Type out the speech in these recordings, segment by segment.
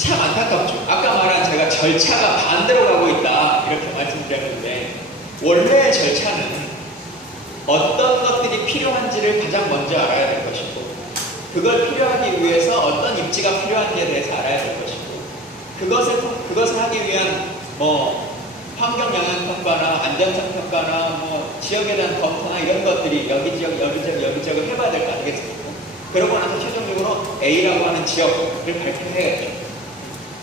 참 안타깝죠. 아까 말한 제가 절차가 반대로 가고 있다 이렇게 말씀드렸는데, 원래의 절차는 어떤 것들이 필요한지를 가장 먼저 알아야 될 것이고, 그걸 필요하기 위해서 어떤 입지가 필요한지에 대해서 알아야 될 것이고, 그것을 하기 위한 환경 영향 평가나 안전성 평가나 지역에 대한 검토나 이런 것들이 여기저기 해봐야 될 거 아니겠습니까? 그러고 나서 최종적으로 A라고 하는 지역을 발표해야겠죠.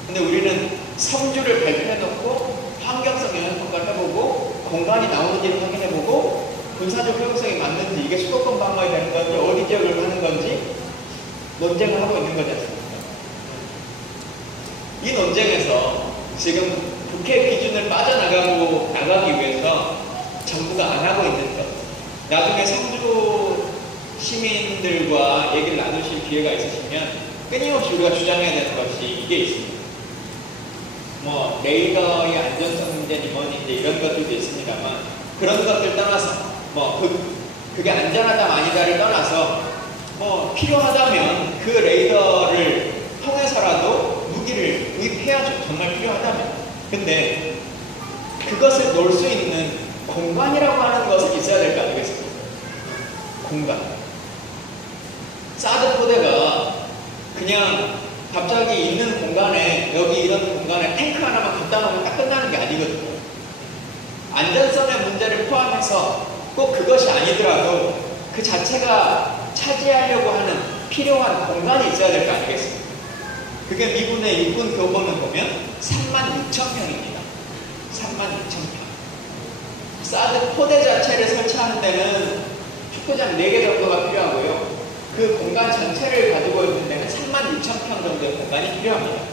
근데 우리는 성주를 발표해놓고 환경성 영향 평가를 해보고 공간이 나오는지를 확인해보고 군사적 효용성이 맞는지, 이게 수도권 방어에 되는 건지 어디 지역을 하는 건지 논쟁을 하고 있는 거지 않습니까? 이 논쟁에서 지금 국회 기준을 빠져나가기 위해서 정부가 안 하고 있는 것, 나중에 성주 시민들과 얘기를 나누실 기회가 있으시면 끊임없이 우리가 주장해야 되는 것이 이게 있습니다. 레이더의 안전성 문제니 뭐니 이제 이런 것들도 있습니다만, 그런 것들 떠나서 그게 안전하다 아니다를 떠나서 필요하다면 그 레이더를 통해서라도 무기를 구입해야죠. 정말 필요하다면. 근데 그것을 놓을 수 있는 공간이라고 하는 것은 있어야 될 거 아니겠습니까? 공간. 사드 포대가 그냥 갑자기 있는 공간에, 여기 이런 공간에 탱크 하나만 갖다 놓으면 딱 끝나는 게 아니거든요. 안전성의 문제를 포함해서 꼭 그것이 아니더라도 그 자체가 차지하려고 하는 필요한 공간이 있어야 될 거 아니겠습니까? 그게 미군의 육군 교본을 보면 36,000평입니다. 36,000평. 사드 포대 자체를 설치하는 데는 축구장 4개 정도가 필요하고요. 그 공간 전체를 가지고 있는 데는 36,000평 정도의 공간이 필요합니다.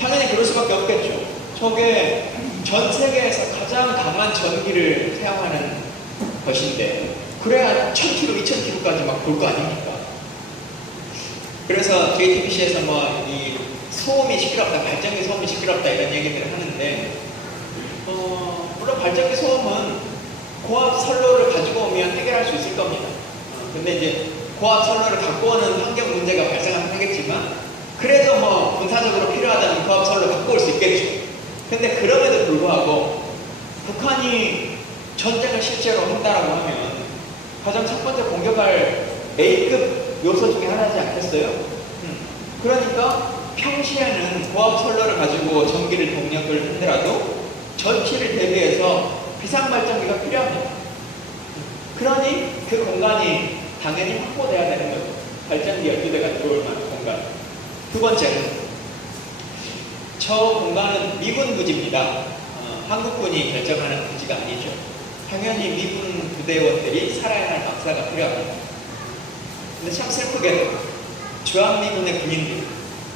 당연히 그럴 수밖에 없겠죠. 저게 전 세계에서 가장 강한 전기를 사용하는 것인데, 그래야 1000km, 2000km까지 막 볼 거 아닙니까? 그래서 JTBC에서 이 소음이 시끄럽다, 발전기 소음이 시끄럽다 이런 얘기들을 하는데, 물론 발전기 소음은 고압 선로를 가지고 오면 해결할 수 있을 겁니다. 근데 이제 고압 선로를 갖고 오는 환경 문제가 발생하면 하겠지만, 그래도 군사적으로 필요하다면 고압 선로 갖고 올 수 있겠죠. 근데 그럼에도 불구하고 북한이 전쟁을 실제로 한다라고 하면 가장 첫 번째 공격할 A급 요소 중에 하나지 않겠어요? 그러니까 평시에는 고압 선로를 가지고 전기를 동력을 하더라도 전치를 대비해서 비상발전기가 필요합니다. 그러니 그 공간이 당연히 확보돼야 되는 거죠. 발전기 12대가 들어올 만한 공간. 두 번째는, 저 공간은 미군 부지입니다. 한국군이 결정하는 부지가 아니죠. 당연히 미군 부대원들이 살아야 할 막사가 필요합니다. 근데 참 슬프게도 주한미군의 군인들,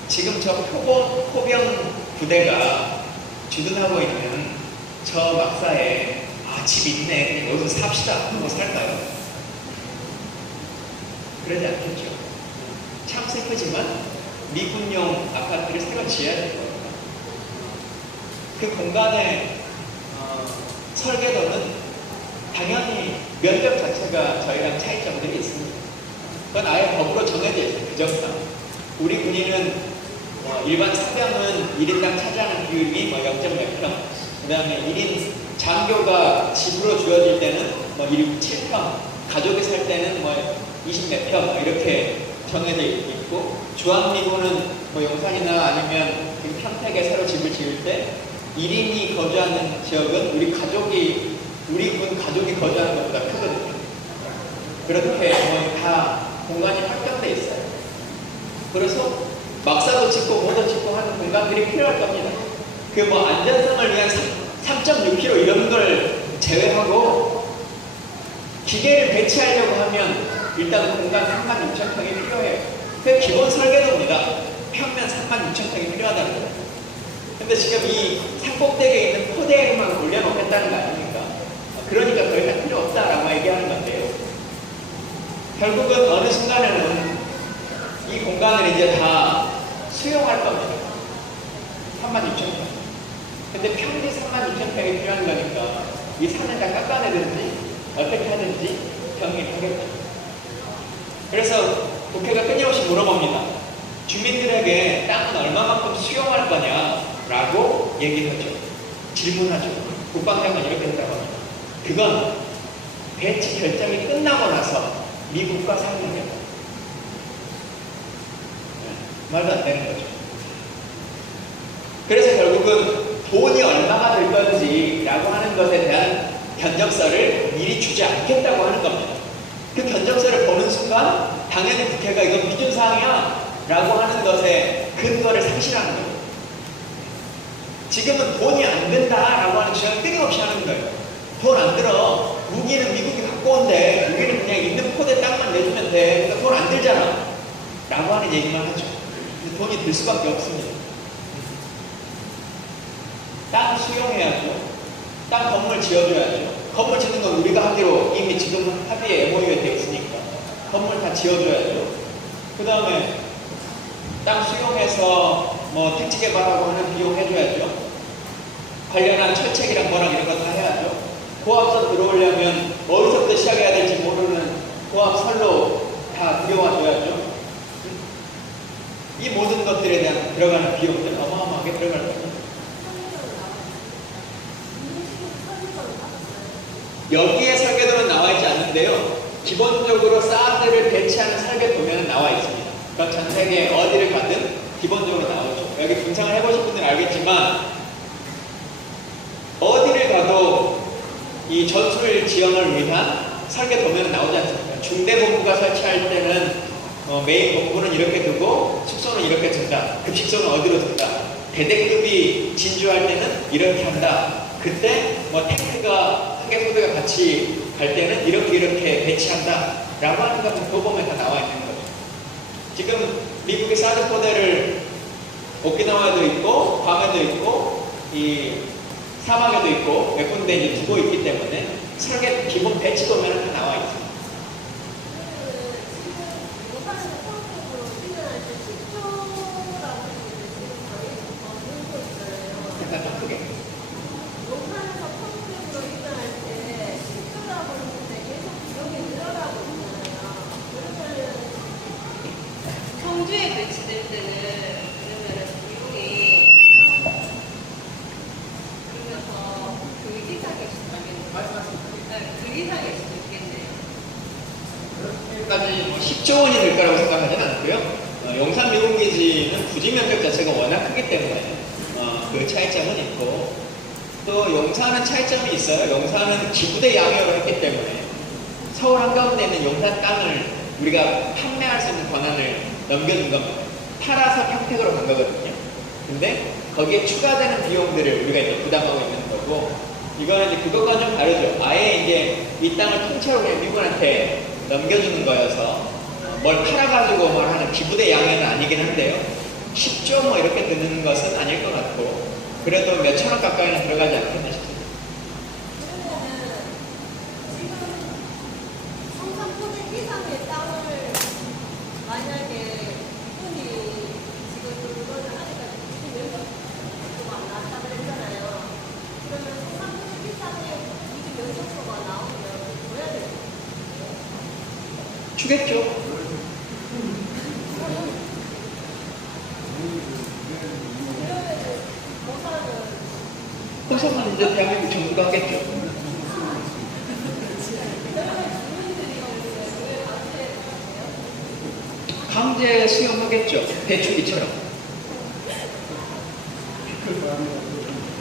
지금 저 포병 부대가 주둔하고 있는 저 막사에 집 있네, 그냥 여기서 삽시다 하고 살까요? 그러지 않겠죠. 참 슬프지만 미군용 아파트를 새로 지어야 될 겁니다. 그 공간의 설계도는 당연히 면적 자체가 저희랑 차이점들이 있습니다. 그건 아예 법으로 정해져 있어요. 규정상. 우리 군인은 일반 사병은 1인당 차지하는 비율이 0.몇 평, 그 다음에 1인 장교가 집으로 주어질 때는 7평, 가족이 살 때는 20몇 평 이렇게 정해져 있고, 주한미군은 용산이나 아니면 평택에 새로 집을 지을 때 1인이 거주하는 지역은 우리 군 가족이 거주하는 것보다 크거든요. 그렇게 다 공간이 확정돼 있어요. 그래서 막사도 짓고 뭐도 짓고 하는 공간들이 필요할 겁니다. 그 안전성을 위한 3.6km 이런 걸 제외하고 기계를 배치하려고 하면 일단 공간 36,000평이 필요해요. 그게 기본 설계도입니다. 평면 36,000평이 필요하다는 거예요. 근데 지금 이 산꼭대기에 있는 포대에만 올려놓겠다는 거 아닙니까? 그러니까 더 이상 필요 없다라고 얘기하는 건데요. 결국은 어느 순간에는 이 공간을 이제 다 수용할 겁니다. 36,000평. 근데 평지 36,000평이 필요한 거니까 이 산을 다 깎아내든지 어떻게 하든지 병행하겠죠. 그래서 국회가 끊임없이 물어봅니다. 주민들에게 땅 얼마만큼 수용할 거냐라고 얘기하죠. 질문하죠. 국방장관 이렇게 했다고 합니다. 그건 배치 결정이 끝나고 나서 미국과 상의합니다. 말도 안 되는 거죠. 그래서 결국은 돈이 얼마가 될 건지라고 하는 것에 대한 견적서를 미리 주지 않겠다고 하는 겁니다. 그 견적서를 보는 순간 당연히 국회가 이건 비준사항이야 라고 하는 것에 근거를 상실하는 거예요. 지금은 돈이 안 된다라고 하는 주장을 끊임없이 하는 거예요. 돈 안 들어. 무기는 미국이 갖고 온대. 우리는 그냥 있는 포대 땅만 내주면 돼. 그러니까 돈 안 들잖아. 라고 하는 얘기만 하죠. 근데 돈이 들 수밖에 없습니다. 땅 수용해야죠. 땅 건물 지어줘야죠. 건물 짓는 건 우리가 하기로 이미 지금 합의에 MOU에 돼 있으니까 건물 다 지어줘야죠. 그 다음에 땅 수용해서 뭐 택지 개발하고 하는 비용 해줘야죠. 관련한 철책이랑 뭐랑 이런 거 다 해야죠. 고압선 들어오려면 어디서부터 시작해야 될지 모르는 고압선로 다 들여와줘야죠. 이 모든 것들에 대한 들어가는 비용들 어마어마하게 들어갈 겁니다. 여기에 설계도는 나와 있지 않는데요. 기본적으로 사드를 배치하는 설계도면은 나와 있습니다. 그러니까 전 세계 어디를 가든 기본적으로 나오죠. 여기 분장을 해보신 분들은 알겠지만 어디를 가도 이 전술 지형을 위한 설계도면은 나오지 않습니까? 중대본부가 설치할 때는 메인 본부는 이렇게 두고 숙소는 이렇게 둔다. 급식소는 어디로 둔다. 대대급이 진주할 때는 이렇게 한다. 그때 뭐 탱크가 소대가 같이 갈 때는 이렇게 배치한다 라고 하는 것은 그 보면 다 나와 있는 거죠. 지금 미국의 사드 포대를 오키나와에도 있고 괌에도 있고 이 사막에도 있고 몇 군데 이제 두고 있기 때문에 설계 기본 배치 도면은 다 나와 있습니다. 약간 좀 크게. 청주에 배치될 때는 그러면은 비용이 그러면서 그 이상일 수도 있겠네요. 그 이상일 수도 있겠네요. 여기까지 뭐 10조 원이 될 거라고 생각하지는 않고요. 용산 미군기지는 부지 면적 자체가 워낙 크기 때문에 그 차이점은 있고 또 용산은 차이점이 있어요. 용산은 기부대 양해로 했기 때문에 서울 한가운데 있는 용산 땅을 우리가 판매할 수 있는 권한을 넘겨준 겁니다. 팔아서 평택으로 간 거거든요. 근데 거기에 추가되는 비용들을 우리가 이제 부담하고 있는 거고 이거는 이제 그것과는 좀 다르죠. 아예 이제 이 땅을 통째로 그냥 미군한테 넘겨주는 거여서 뭘 팔아가지고 뭘 하는 기부대 양해는 아니긴 한데요. 10조 뭐 이렇게 드는 것은 아닐 것 같고 그래도 몇 천억 가까이는 들어가지 않겠나 싶습니다. 주겠죠. 호선은 이제 대한민국 정부가 하겠죠. 강제 수용하겠죠. 대출이처럼.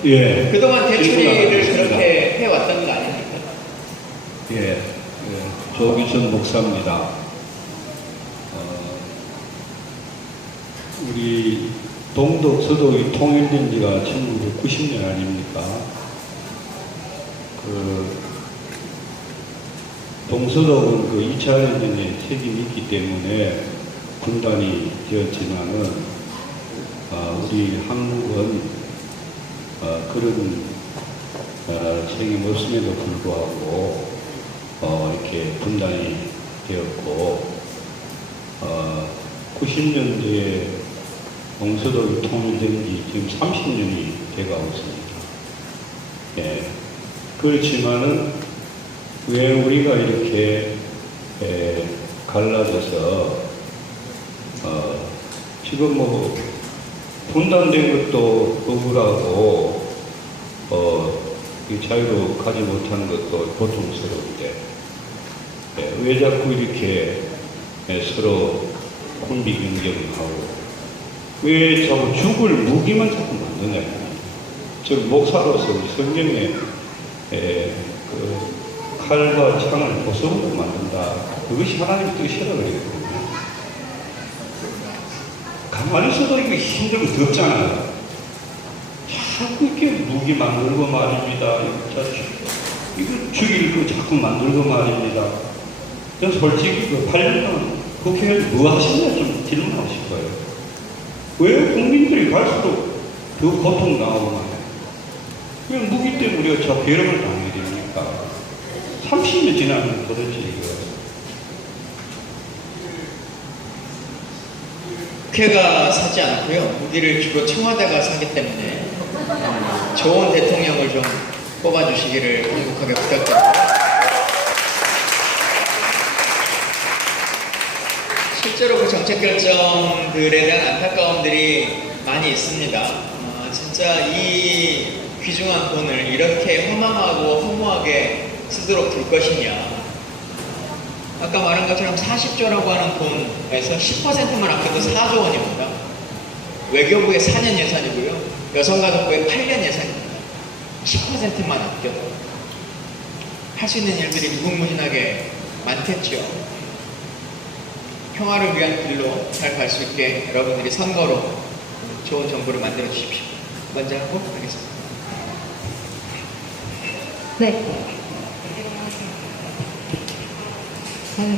예. 그동안 대출을 그렇게 해왔던 거 아닙니까? 예. 조기천 목사입니다. 우리 동독, 서독이 통일된 지가 1990년 아닙니까? 동서독은 그 2차 전쟁에 책임이 있기 때문에 분단이 되었지만은, 우리 한국은, 그런, 책임 없음에도 불구하고, 이렇게 분단이 되었고, 90년대에 동서독이 통일된 지 지금 30년이 돼가고 있습니다. 예. 그렇지만은 왜 우리가 이렇게 갈라져서 지금 뭐 분단된 것도 억울하고, 이 자유로 가지 못하는 것도 고통스러운데, 왜 자꾸 이렇게 서로 혼비 경쟁하고, 왜 자꾸 죽을 무기만 자꾸 만드냐. 저 목사로서 우리 성경에 그 칼과 창을 보석으로 만든다. 그것이 하나님의 뜻이라고 그랬거든요. 가만히 있어도 이거 힘들고 덥잖아요. 자꾸 이렇게 무기 만들고 말입니다. 이거 죽일 거 자꾸 만들고 말입니다. 전 솔직히 그 8년간 국회의원 뭐 하시냐 좀 질문하고 싶어요. 왜 국민들이 갈수록 더 고통 나오고 말이에요. 왜 무기 때문에 우리가 저 괴롭을 당하게 됩니까? 30년 지나면 도대체 이거. 국회가 사지 않고요. 무기를 주로 청와대가 사기 때문에 좋은 대통령을 좀 뽑아주시기를 간곡하게 부탁드립니다. 실제로 그 정책 결정들에 대한 안타까움들이 많이 있습니다. 진짜 이 귀중한 돈을 이렇게 허망하고 허무하게 쓰도록 둘 것이냐. 아까 말한 것처럼 40조라고 하는 돈에서 10%만 아껴도 4조 원입니다. 외교부의 4년 예산이고요. 여성가족부의 8년 예산입니다. 10%만 아껴도 할 수 있는 일들이 무궁무진하게 많겠죠. 평화를 위한 길로 잘 갈 수 있게 여러분들이 선거로 좋은 정부를 만들어 주십시오. 먼저 하고 하겠습니다. 네.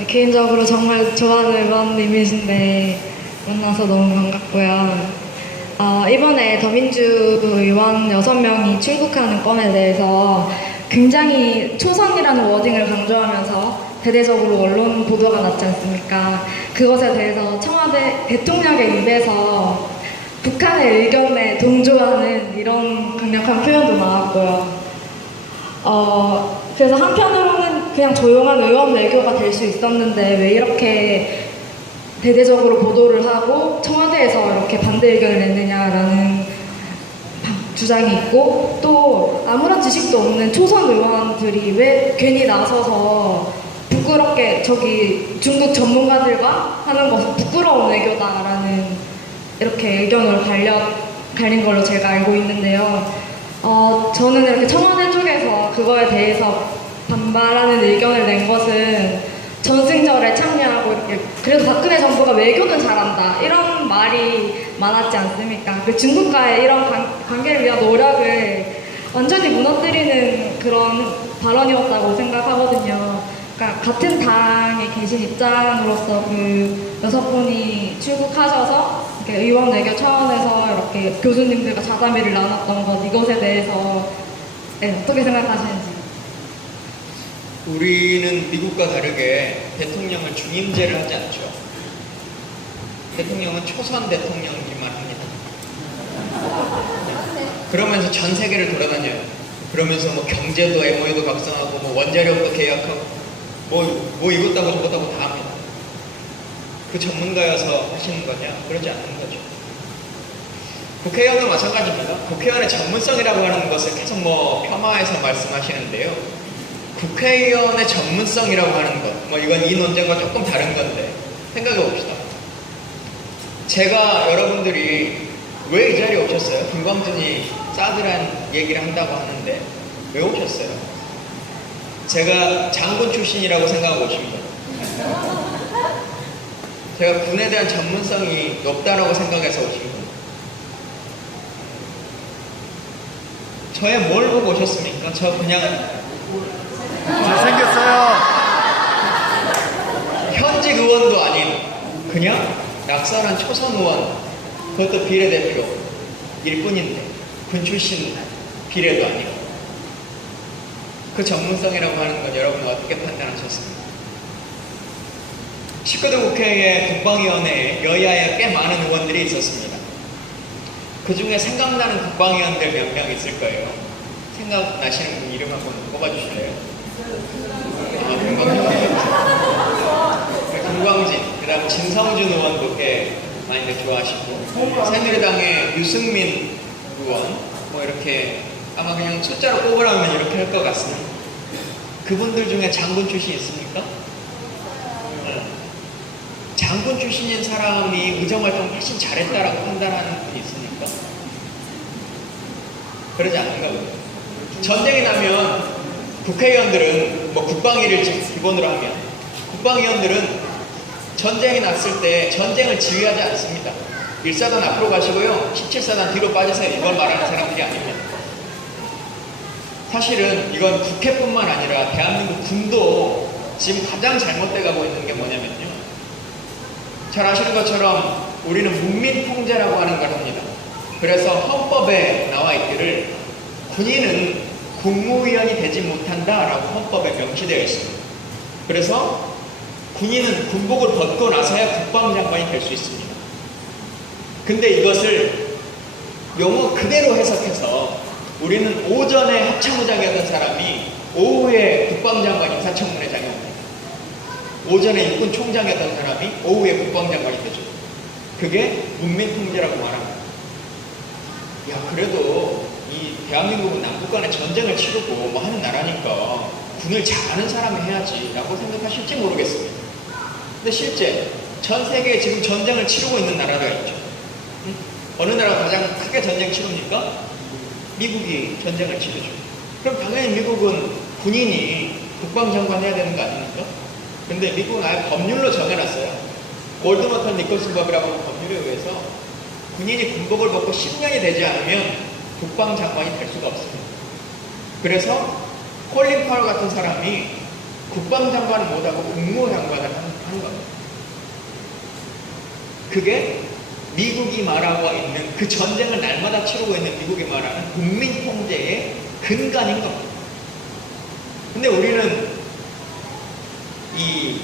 개인적으로 정말 좋아하는 의원님이신데 만나서 너무 반갑고요. 이번에 더민주 의원 6명이 출국하는 건에 대해서 굉장히 초선이라는 워딩을 강조하면서 대대적으로 언론 보도가 났지 않습니까? 그것에 대해서 청와대 대통령의 입에서 북한의 의견에 동조하는 이런 강력한 표현도 나왔고요. 그래서 한편으로는 그냥 조용한 의원 외교가 될 수 있었는데 왜 이렇게 대대적으로 보도를 하고 청와대에서 이렇게 반대 의견을 냈느냐라는 주장이 있고, 또 아무런 지식도 없는 초선 의원들이 왜 괜히 나서서 부끄럽게 저기 중국 전문가들과 하는 것은 부끄러운 외교다라는 이렇게 의견으로 갈린 걸로 제가 알고 있는데요. 저는 이렇게 청와대 쪽에서 그거에 대해서 반발하는 의견을 낸 것은 전승절에 참여하고 이렇게 그래도 박근혜 정부가 외교는 잘한다 이런 말이 많았지 않습니까? 그 중국과의 이런 관계를 위한 노력을 완전히 무너뜨리는 그런 발언이었다고 생각하거든요. 그러니까 같은 당에 계신 입장으로서 그 6분이 출국하셔서 이렇게 의원 외교 차원에서 이렇게 교수님들과 자담회를 나눴던 것, 이것에 대해서 어떻게 생각하시는지. 우리는 미국과 다르게 대통령을 중임제를 하지 않죠. 대통령은 초선 대통령이기만 합니다. 그러면서 전 세계를 돌아다녀요. 그러면서 뭐 경제도 MOU도 작성하고 뭐 원자력도 계약하고 뭐 이것다고 저것다고 다 합니다. 그 전문가여서 하시는 거냐? 그러지 않는 거죠. 국회의원은 마찬가지입니다. 국회의원의 전문성이라고 하는 것을 계속 뭐 폄하해서 말씀하시는데요. 국회의원의 전문성이라고 하는 것, 뭐 이건 이 논쟁과 조금 다른 건데 생각해 봅시다. 제가 여러분들이 왜 이 자리에 오셨어요? 김광준이 싸늘한 얘기를 한다고 하는데 왜 오셨어요? 제가 장군 출신이라고 생각하고 오십니다. 제가 군에 대한 전문성이 높다라고 생각해서 오십니다. 저의 뭘 보고 오셨습니까? 저 그냥 잘생겼어요. 현직 의원도 아닌 그냥 낙선한 초선 의원, 그것도 비례대표일 뿐인데 군 출신 비례도 아니고 그 전문성이라고 하는 건 여러분은 어떻게 판단하셨습니까? 19대 국회의 국방위원회에 여야에 꽤 많은 의원들이 있었습니다. 그 중에 생각나는 국방위원들 몇 명 있을 거예요. 생각나시는 분 이름 한번 뽑아주실래요? 김광진, 그 다음 진성준 의원도 꽤 많이들 좋아하시고 새누리당의 유승민 의원 뭐 이렇게 아마 그냥 숫자로 뽑으라면 이렇게 할 것 같습니다. 그분들 중에 장군 출신 있습니까? 네. 장군 출신인 사람이 의정활동 훨씬 잘했다라고 판단하는 분이 있습니까? 그러지 않는가 보요. 전쟁이 나면 국회의원들은 뭐 국방위를 기본으로 하면 국방위원들은 전쟁이 났을 때 전쟁을 지휘하지 않습니다. 1사단 앞으로 가시고요 17사단 뒤로 빠지세요 이걸 말하는 사람들이 아닙니다. 사실은 이건 국회뿐만 아니라 대한민국 군도 지금 가장 잘못돼 가고 있는 게 뭐냐면요, 잘 아시는 것처럼 우리는 문민통제라고 하는 걸 합니다. 그래서 헌법에 나와 있기를 군인은 국무위원이 되지 못한다라고 헌법에 명시되어 있습니다. 그래서 군인은 군복을 벗고 나서야 국방장관이 될 수 있습니다. 근데 이것을 용어 그대로 해석해서 우리는 오전에 합참의장이었던 사람이 오후에 국방장관 인사청문회장이 옵니다. 오전에 육군총장이었던 사람이 오후에 국방장관이 되죠. 그게 문민통제라고 말합니다. 야, 그래도 이 대한민국은 남북 간에 전쟁을 치르고 뭐 하는 나라니까 군을 잘하는 사람이 해야지 라고 생각하실지 모르겠습니다. 근데 실제 전 세계에 지금 전쟁을 치르고 있는 나라가 있죠. 어느 나라가 가장 크게 전쟁 치릅니까? 미국이 전쟁을 치르죠. 그럼 당연히 미국은 군인이 국방장관 해야 되는 거 아닙니까? 근데 미국은 아예 법률로 정해놨어요. 골드머턴 니콜슨 법이라고 하는 법률에 의해서 군인이 군복을 벗고 10년이 되지 않으면 국방장관이 될 수가 없습니다. 그래서 콜린 파월 같은 사람이 국방장관을 못하고 국무장관을 하는 겁니다. 그게 미국이 말하고 있는 그 전쟁을 날마다 치르고 있는 미국이 말하는 국민통제의 근간인 겁니다. 근데 우리는 이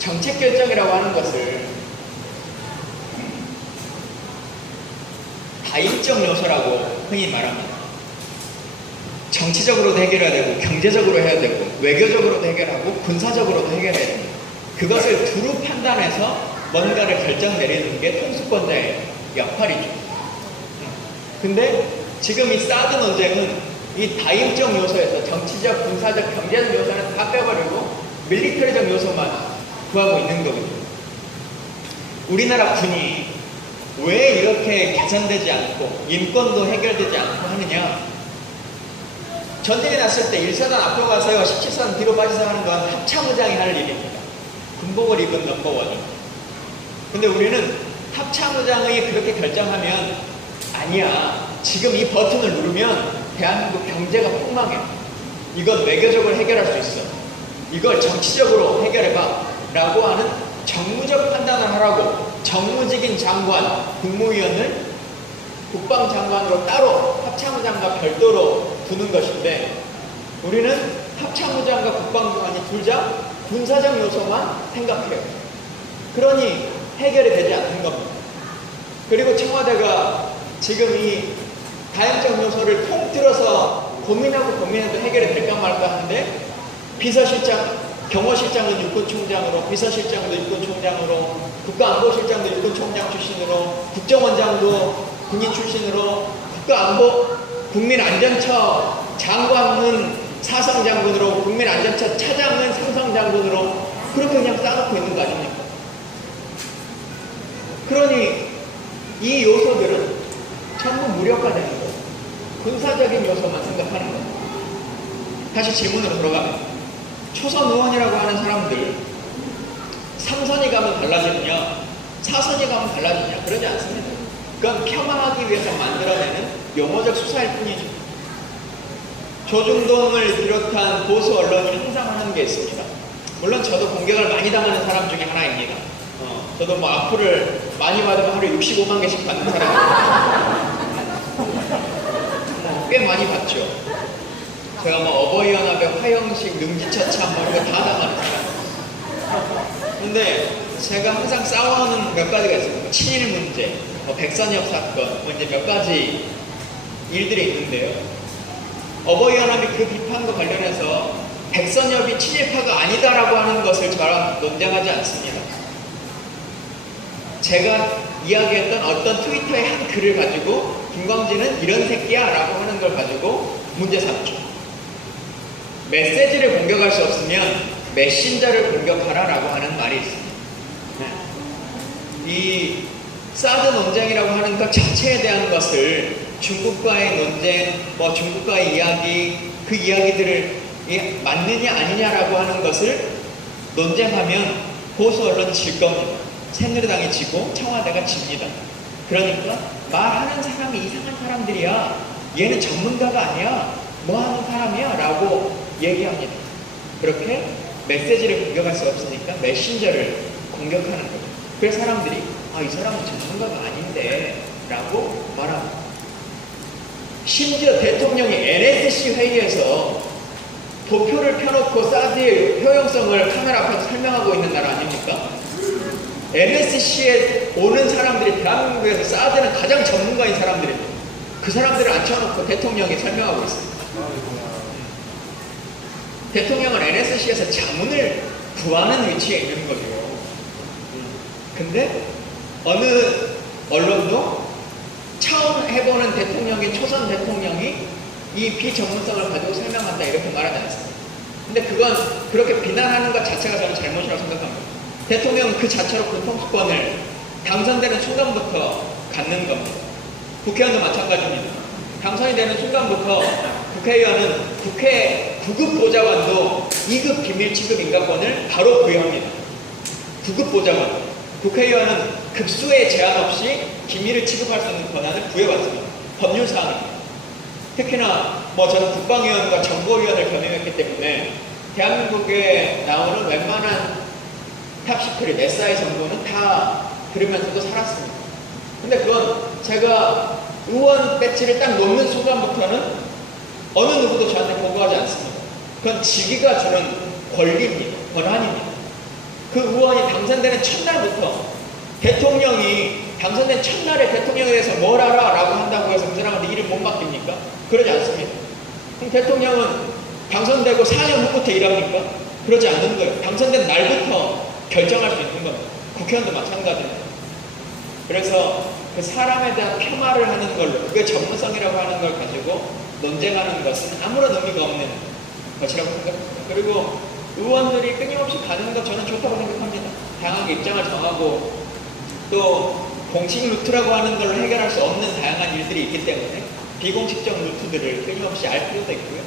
정책 결정이라고 하는 것을 다인적 요소라고 흔히 말합니다. 정치적으로도 해결해야 되고 경제적으로 해야 되고 외교적으로도 해결하고 군사적으로도 해결해야 됩니다. 그것을 두루 판단해서 뭔가를 결정 내리는 게 통수권자의 역할이죠. 근데 지금 이 사드 논쟁은 이 다인적 요소에서 정치적, 군사적, 경제적 요소는 다 빼버리고 밀리터리적 요소만 구하고 있는 거거든요. 우리나라 군이 왜 이렇게 개선되지 않고 인권도 해결되지 않고 하느냐? 전쟁이 났을 때 1사단 앞으로 가세요, 17사단 뒤로 빠지세요 하는 건 합참의장이 할 일입니다. 군복을 입은 넘버원이. 근데 우리는 합참의장이 그렇게 결정하면 아니야, 지금 이 버튼을 누르면 대한민국 경제가 폭망해, 이건 외교적으로 해결할 수 있어, 이걸 정치적으로 해결해봐 라고 하는 정무적 판단을 하라고 정무직인 장관, 국무위원을 국방장관으로 따로 합참의장과 별도로 두는 것인데, 우리는 합참의장과 국방장관이 둘 다 군사적 요소만 생각해요. 그러니 해결이 되지 않는 겁니다. 그리고 청와대가 지금 이 다양적 요소를 통틀어서 고민해도 해결이 될까 말까 하는데, 비서실장, 경호실장은 육군총장으로, 비서실장도 육군총장으로, 국가안보실장도 육군총장 출신으로, 국정원장도 군인 출신으로, 국가안보, 국민안전처 장관은 사성장군으로, 국민안전처 차장은 삼성장군으로, 그렇게 그냥 싸놓고 있는 거 아닙니까? 그러니 이 요소들은 전부 무력화되는 거예요. 군사적인 요소만 생각하는 거예요. 다시 질문으로 돌아가면, 초선 의원이라고 하는 사람들 3선이 가면 달라지느냐 4선이 가면 달라지느냐, 그러지 않습니다. 그건 폄하하기 위해서 만들어내는 용어적 수사일 뿐이죠. 조중동을 비롯한 보수 언론이 항상 하는 게 있습니다. 물론 저도 공격을 많이 당하는 사람 중에 하나입니다. 저도 뭐 악플을 많이 받으면 하루에 65만 개씩 받는 사람입니다. 꽤 많이 받죠. 제가 뭐 어버이연합의 화형식, 능지처참 뭐 이런 거 다 당하는 사람. 근데 제가 항상 싸워하는 몇 가지가 있습니다. 친일 문제, 뭐 백선엽 사건, 뭐 이제 몇 가지 일들이 있는데요. 어버이연합이 그 비판과 관련해서 백선엽이 친일파가 아니다라고 하는 것을 저랑 논쟁하지 않습니다. 제가 이야기했던 어떤 트위터의 한 글을 가지고 김광진은 이런 새끼야 라고 하는 걸 가지고 문제 삼죠. 메시지를 공격할 수 없으면 메신저를 공격하라 라고 하는 말이 있습니다. 이 사드 논쟁이라고 하는 것 자체에 대한 것을 중국과의 논쟁, 중국과의 이야기, 그 이야기들을 맞느냐 아니냐라고 하는 것을 논쟁하면 보수 언론 질 겁니다. 새누리당이 지고 청와대가 집니다. 그러니까 말하는 사람이 이상한 사람들이야. 얘는 전문가가 아니야. 뭐 하는 사람이야? 라고 얘기합니다. 그렇게 메시지를 공격할 수 없으니까 메신저를 공격하는 거죠. 그래서 사람들이 이 사람은 전문가가 아닌데 라고 말합니다. 심지어 대통령이 NSC 회의에서 도표를 펴놓고 사드의 효용성을 카메라 앞에서 설명하고 있는 나라 아닙니까? NSC에 오는 사람들이 대한민국에서 사드는 가장 전문가인 사람들입니다. 그 사람들을 앉혀놓고 대통령이 설명하고 있습니다. 대통령은 NSC에서 자문을 구하는 위치에 있는 거죠. 근데 어느 언론도 처음 해보는 대통령이, 초선 대통령이 이 비전문성을 가지고 설명한다 이렇게 말하지 않습니다. 근데 그건 그렇게 비난하는 것 자체가 저는 잘못이라고 생각합니다. 대통령은 그 자체로 군통수권을 당선되는 순간부터 갖는 겁니다. 국회의원도 마찬가지입니다. 당선이 되는 순간부터 국회의원은 국회 9급 보좌관도 2급 기밀 취급 인가권을 바로 부여합니다. 9급 보좌관. 국회의원은 급수의 제한 없이 기밀을 취급할 수 있는 권한을 부여받습니다. 법률사항입니다. 특히나 저는 국방위원과 정보위원을 겸임했기 때문에 대한민국에 나오는 웬만한 탑시크릿, SI 정보는 다 들으면서도 살았습니다. 근데 그건 제가 의원 배지를 딱 놓는 순간부터는 어느 누구도 저한테 보고하지 않습니다. 그건 직위가 주는 권리입니다. 권한입니다. 그 의원이 당선되는 첫날부터 대통령이 당선된 첫날에 대통령에 대해서 뭘 알아? 라고 한다고 해서 그 사람한테 일을 못 맡깁니까? 그러지 않습니다. 그럼 대통령은 당선되고 4년 후부터 일합니까? 그러지 않는 거예요. 당선된 날부터 결정할 수 있는 겁니다. 국회의원도 마찬가지입니다. 그래서 그 사람에 대한 폄하를 하는 걸로, 그게 전문성이라고 하는 걸 가지고 논쟁하는 것은 아무런 의미가 없는 것이라고 생각합니다. 그리고 의원들이 끊임없이 가는 것 저는 좋다고 생각합니다. 다양하게 입장을 정하고 또 공식 루트라고 하는 걸로 해결할 수 없는 다양한 일들이 있기 때문에 비공식적 루트들을 끊임없이 알 필요도 있고요.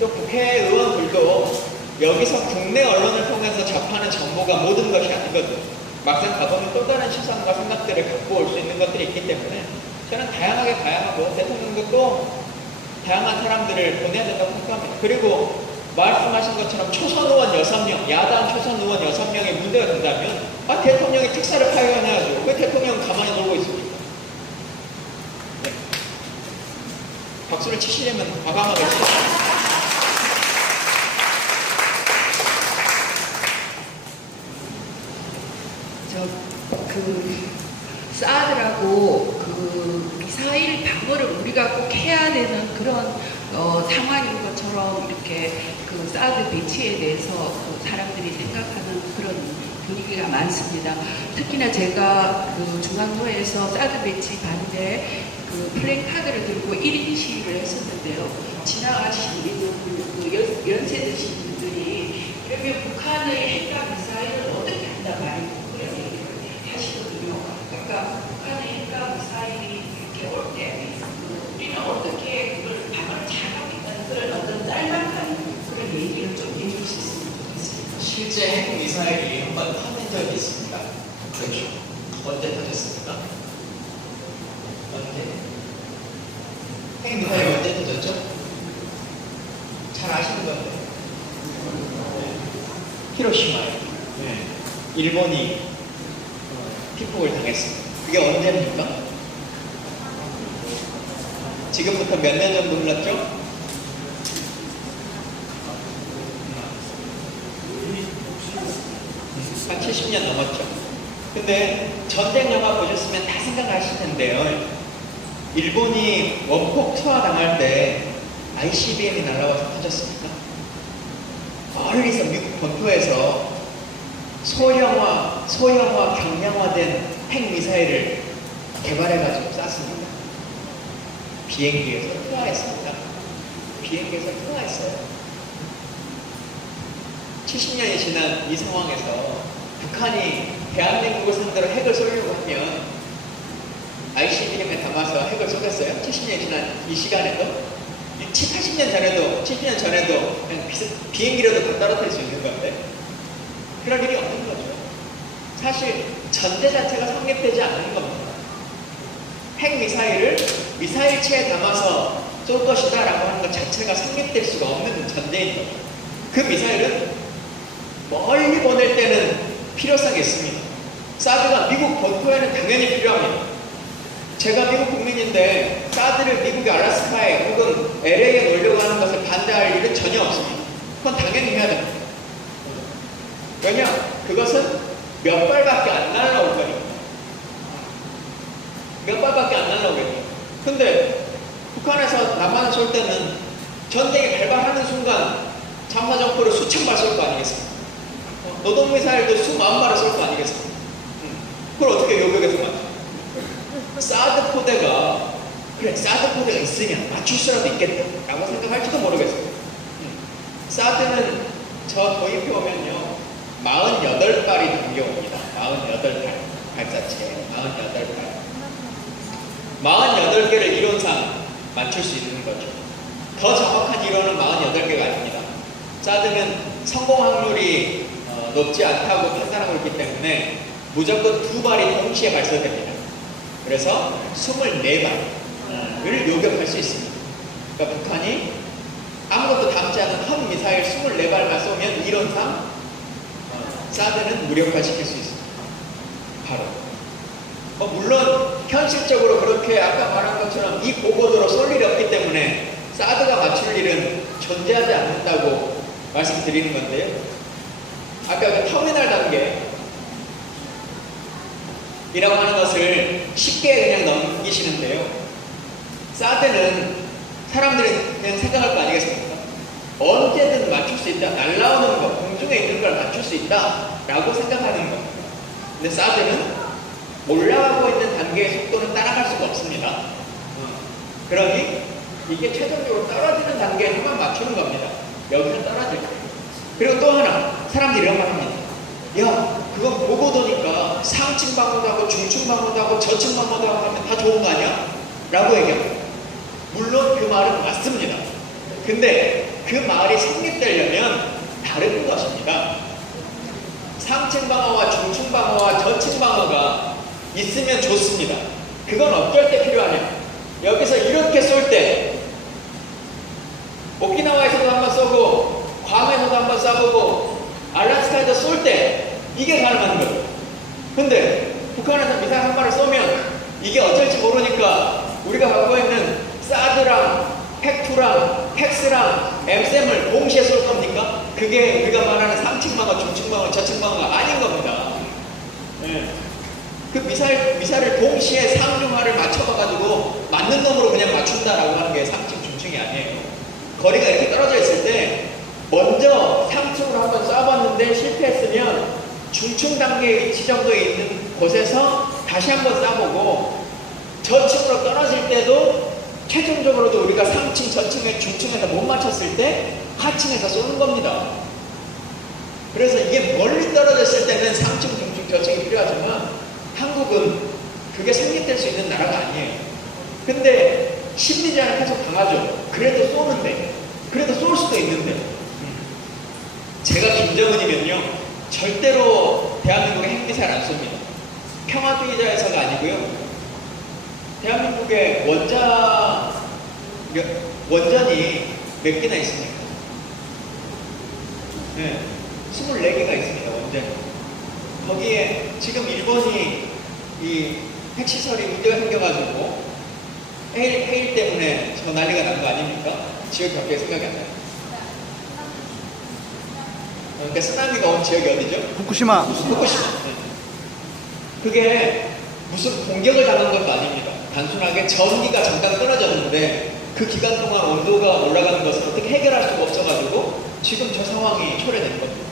또 국회의원들도 여기서 국내 언론을 통해서 접하는 정보가 모든 것이 아니거든요. 막상 가보면 또 다른 시선과 생각들을 갖고 올 수 있는 것들이 있기 때문에 저는 다양하게 가야 하고 대통령도 또 다양한 사람들을 보내야 된다고 생각합니다. 그리고 말씀하신 것처럼 초선 의원 6명, 야당 초선 의원 6명이 문제가 된다면 대통령이 특사를 파견해야죠. 왜 대통령은 가만히 놀고 있습니까? 네. 박수를 치시려면 과감하게 치세요. 사드라고 미사일 방어를 우리가 꼭 해야 되는 그런 상황인 것처럼 이렇게 사드 배치에 대해서 사람들이 생각하는 그런 분위기가 많습니다. 특히나 제가 중앙로에서 사드 배치 반대 플래카드를 들고 1인 시위를 했었는데요. 지나가시는 연세 드신 분들이 그러면 북한의 핵과 미사일을 어떻게 한다 말이고 그런 얘기를 하시거든요. 그러니까 북한의 핵과 미사일이 이렇게 올 때 우리는 어떻게 그걸 방어를 잘하겠다는 그런 어떤 짤막한 그런 얘기를 좀 해주실 수 있으면 좋겠습니다. 실제 핵 미사일이 한번 터진 적이 있습니다. 그렇죠. 언제 터졌습니까? 언제? 핵 미사일이 언제 터졌죠? 잘 아시는 건데. 히로시마에 일본이 피폭을 당했습니다. 그게 언제입니까? 지금부터 몇 년 정도 흘렀죠? 한 70년 넘었죠. 근데 전쟁 영화 보셨으면 다 생각하실 텐데요. 일본이 원폭 투하 당할 때 ICBM이 날아와서 터졌습니까? 멀리서 미국 본토에서 소형화, 경량화된 핵미사일을 개발해가지고 쐈습니다. 비행기에서 투하했습니다. 비행기에서 투하했어요. 70년이 지난 이 상황에서 북한이 대한민국을 상대로 핵을 쏘려고 하면 ICBM에 담아서 핵을 쏘겠어요? 70년이 지난 이 시간에도? 80년 전에도 그냥 비행기라도 다 떨어뜨릴 수 있는 건데 그럴 일이 없는 거죠. 사실 전제 자체가 성립되지 않는 겁니다. 핵미사일을 미사일체에 담아서 쏠 것이다 라고 하는 것 자체가 성립될 수가 없는 전제인 거죠. 그 미사일은 멀리 보낼 때는 필요성이 있습니다. 사드가 미국 본토에는 당연히 필요합니다. 제가 미국 국민인데 사드를 미국의 알래스카에 혹은 LA에 놓으려고 하는 것을 반대할 일은 전혀 없습니다. 그건 당연히 해야 됩니다. 왜냐? 그것은 몇 발밖에 안 날라올 거니까. 몇 발밖에 안 날라오겠죠. 근데 북한에서 남한을 쏠 때는 전쟁이 발발하는 순간 잠사정포를 수천 발 쏠 거 아니겠습니까? 노동미사일도 수만 발을 쏠 거 아니겠습니까? 그걸 어떻게 요격해서 맞춰? 사드 포대가 그래 사드 포대가 있으면 맞출 수라도 있겠다 라고 생각할지도 모르겠어요. 사드는 저 도입해 오면요 48발이 담겨옵니다. 48발 발사체 48발 48개를 이론상 맞출 수 있는 거죠. 더 정확한 이론은 48개가 아닙니다. 사드는 성공 확률이 높지 않다고 판단하고 있기 때문에 무조건 2발이 동시에 발사됩니다. 그래서 24발을 요격할 수 있습니다. 그러니까 북한이 아무것도 담지 않은 헛 미사일 24발만 쏘면 이론상 사드는 무력화시킬 수 있습니다. 바로. 물론 현실적으로 그렇게 아까 말한 것처럼 이 고고도로 쏠 일이 없기 때문에 사드가 맞출 일은 존재하지 않는다고 말씀드리는 건데요. 아까 그 터미널 단계이라고 하는 것을 쉽게 그냥 넘기시는데요. 사드는 사람들이 그냥 생각할 거 아니겠습니까? 언제든 맞출 수 있다. 날라오는 거, 공중에 있는 걸 맞출 수 있다. 라고 생각하는 겁니다. 근데 사드는 올라가고 있는 단계의 속도는 따라갈 수가 없습니다. 그러니 이게 최종적으로 떨어지는 단계에서만 맞추는 겁니다. 여기서 떨어질 거예요. 그리고 또 하나, 사람들이 이런 말 합니다. 야, 그건 고고도니까 상층 방어도 하고 중층 방어도 하고 저층 방어도 하고 하면 다 좋은 거 아니야? 라고 얘기합니다. 물론 그 말은 맞습니다. 근데 그 말이 성립되려면 다른 것입니다. 상층 방어와 중층 방어와 저층 방어가 있으면 좋습니다. 그건 어떨 때 필요하냐? 여기서 이렇게 쏠 때 오키나와에서도 한번 쏘고 괌에서도 한번 쏴보고 알래스카에서 쏠 때 이게 가능한 거예요. 근데 북한에서 미사일 한 발을 쏘면 이게 어쩔지 모르니까 우리가 갖고 있는 사드랑 핵2랑 핵스랑 엠셈을 동시에 쏠 겁니까? 그게 우리가 말하는 상층 방어, 중층 방어, 저층 방어가 아닌 겁니다. 네. 그 미사일을 동시에 상중하를 맞춰봐가지고 맞는 놈으로 그냥 맞춘다라고 하는 게 상층, 중층이 아니에요. 거리가 이렇게 떨어져 있을 때 먼저 상층으로 한번 쏴봤는데 실패했으면 중층 단계의 위치 정도에 있는 곳에서 다시 한번 쏴보고 저층으로 떨어질 때도 최종적으로도 우리가 상층, 저층에 중층에서 못 맞췄을 때 하층에서 쏘는 겁니다. 그래서 이게 멀리 떨어졌을 때는 상층, 중층, 저층이 필요하지만 한국은 그게 성립될 수 있는 나라가 아니에요. 근데 심리전은 계속 강하죠. 그래도 쏘는데, 그래도 쏠 수도 있는데. 제가 김정은이면요 절대로 대한민국에 핵미사일 안 쏩니다. 평화주의자에서가 아니고요. 대한민국에 원전이 몇 개나 있습니까? 네, 24개가 있습니다. 원전이. 거기에 지금 일본이 이 핵시설이 문제가 생겨가지고 해일 때문에 저 난리가 난 거 아닙니까? 지역이 갑자기 생각이 안 나요. 그러니까 쓰나미가 온 지역이 어디죠? 후쿠시마. 후쿠시마. 네. 그게 무슨 공격을 당한 것도 아닙니다. 단순하게 전기가 잠깐 끊어졌는데 그 기간 동안 온도가 올라가는 것을 어떻게 해결할 수가 없어가지고 지금 저 상황이 초래된 겁니다.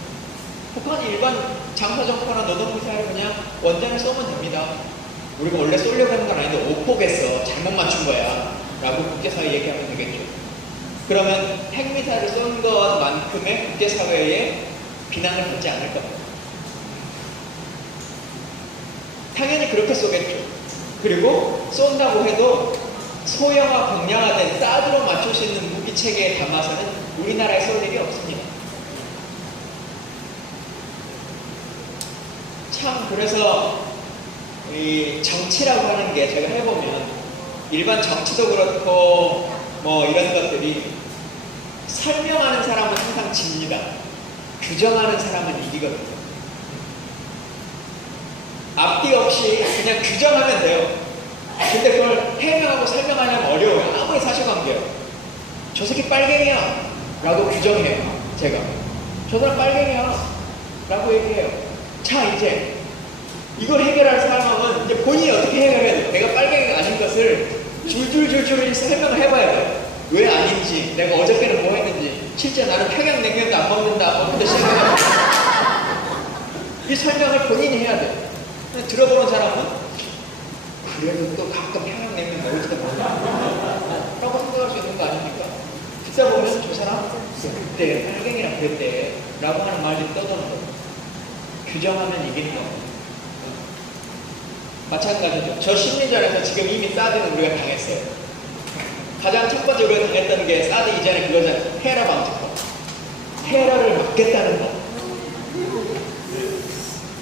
북한이 일반 장사정포나 노동미사일 그냥 원전을 쏘면 됩니다. 우리가 원래 쏘려고 하는 건 아닌데 오폭했어. 잘못 맞춘 거야. 라고 국제사회 얘기하면 되겠죠. 그러면 핵미사일을 쏜 것만큼의 국제사회에 비난을 받지 않을 겁니다. 당연히 그렇게 쏘겠죠. 그리고 쏜다고 해도 소형화, 경량화된 사드로 맞출 수 있는 무기 체계에 담아서는 우리나라에 쏠 일이 없습니다. 참 그래서 이 정치라고 하는 게 제가 해보면 일반 정치도 그렇고 뭐 이런 것들이 설명하는 사람은 항상 집니다. 규정하는 사람은 이기거든요. 앞뒤 없이 그냥 규정하면 돼요. 근데 그걸 해명하고 설명하려면 어려워요. 아무리 사실관계요. 저 새끼 빨갱이야 라고 규정해요. 제가 저 사람 빨갱이야 라고 얘기해요. 자, 이제 이걸 해결할 사람은 이제 본인이 어떻게 해결해야 돼요? 내가 빨갱이가 아닌 것을 줄줄줄줄 설명을 해봐야 돼요. 왜 아닌지, 내가 어저께는 뭐 했는지, 실제 나는 평양냉면도 안 먹는다, 근데 시작해가지고 이 설명을 본인이 해야 돼요. 들어보는 사람은 그래도 또 가끔 평양냉면 먹을 때도 먹나? 라고 생각할 수 있는 거 아닙니까? 듣다 보면 저 사람 그때 빨갱이랑 그랬대 라고 하는 말들이 떠도는 거예요. 규정하면 이기는 거예요. 마찬가지죠. 저 심리전에서 지금 이미 사드는 우리가 당했어요. 가장 첫 번째 우리가 당했던 게 사드 이전에 그거잖아요. 테러 방지법. 테러를 막겠다는 거.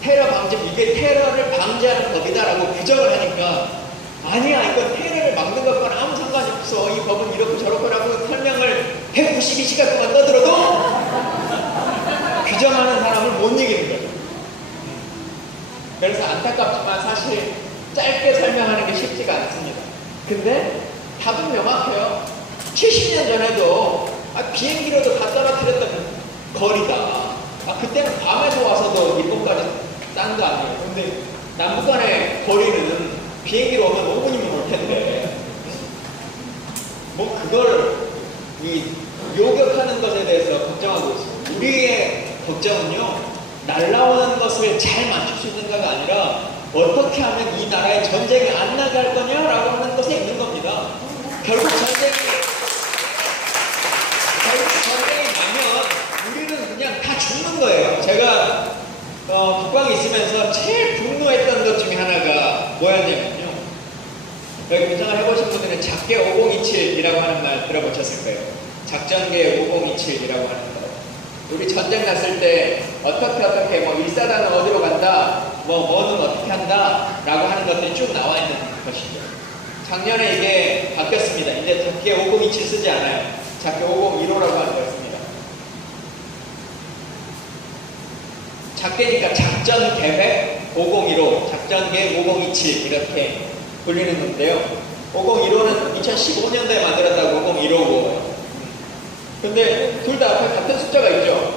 테러 방지, 이게 테러를 방지하는 법이다라고 규정을 하니까 아니야, 이건 테러를 막는 것과는 아무 상관이 없어. 이 법은 이렇고 저렇고라고 설명을 192시간 동안 떠들어도 규정하는 사람을 못 이기는 거죠. 그래서 안타깝지만 사실 짧게 설명하는 게 쉽지가 않습니다. 근데 답은 명확해요. 70년 전에도 비행기로도 다 떨어뜨렸던 거리다. 그때는 밤에서 와서도 일본까지 딴 거 아니에요. 근데 남북 간의 거리는 비행기로 오면 5분이면 올 텐데 뭐 그걸 요격하는 것에 대해서 걱정하고 있습니다. 우리의 걱정은요, 날라오는 것을 잘 맞출 수 있는가가 아니라 어떻게 하면 이 나라에 전쟁이 안 나갈 거냐라고 하는 것에 있는 겁니다. 결국 전쟁이 나면 우리는 그냥 다 죽는 거예요. 제가 국방에 있으면서 제일 분노했던 것 중에 하나가 뭐였냐면요, 여기 분석을 해보신 분들은 작계 5027이라고 하는 말 들어보셨을 거예요. 작전계 5027이라고 하는 거. 우리 전쟁 났을 때 어떻게 뭐 일사단은 어디로 간다, 뭐는 어떻게 한다 라고 하는 것들이 쭉 나와 있는 것이죠. 작년에 이게 바뀌었습니다. 이제 작계 5027 쓰지 않아요. 작계 5015라고 하는 거였습니다. 작계니까 작전계획 5015, 작전계 5027 이렇게 불리는 건데요. 5015는 2015년도에 만들었다고 5015고, 근데 둘 다 앞에 같은 숫자가 있죠.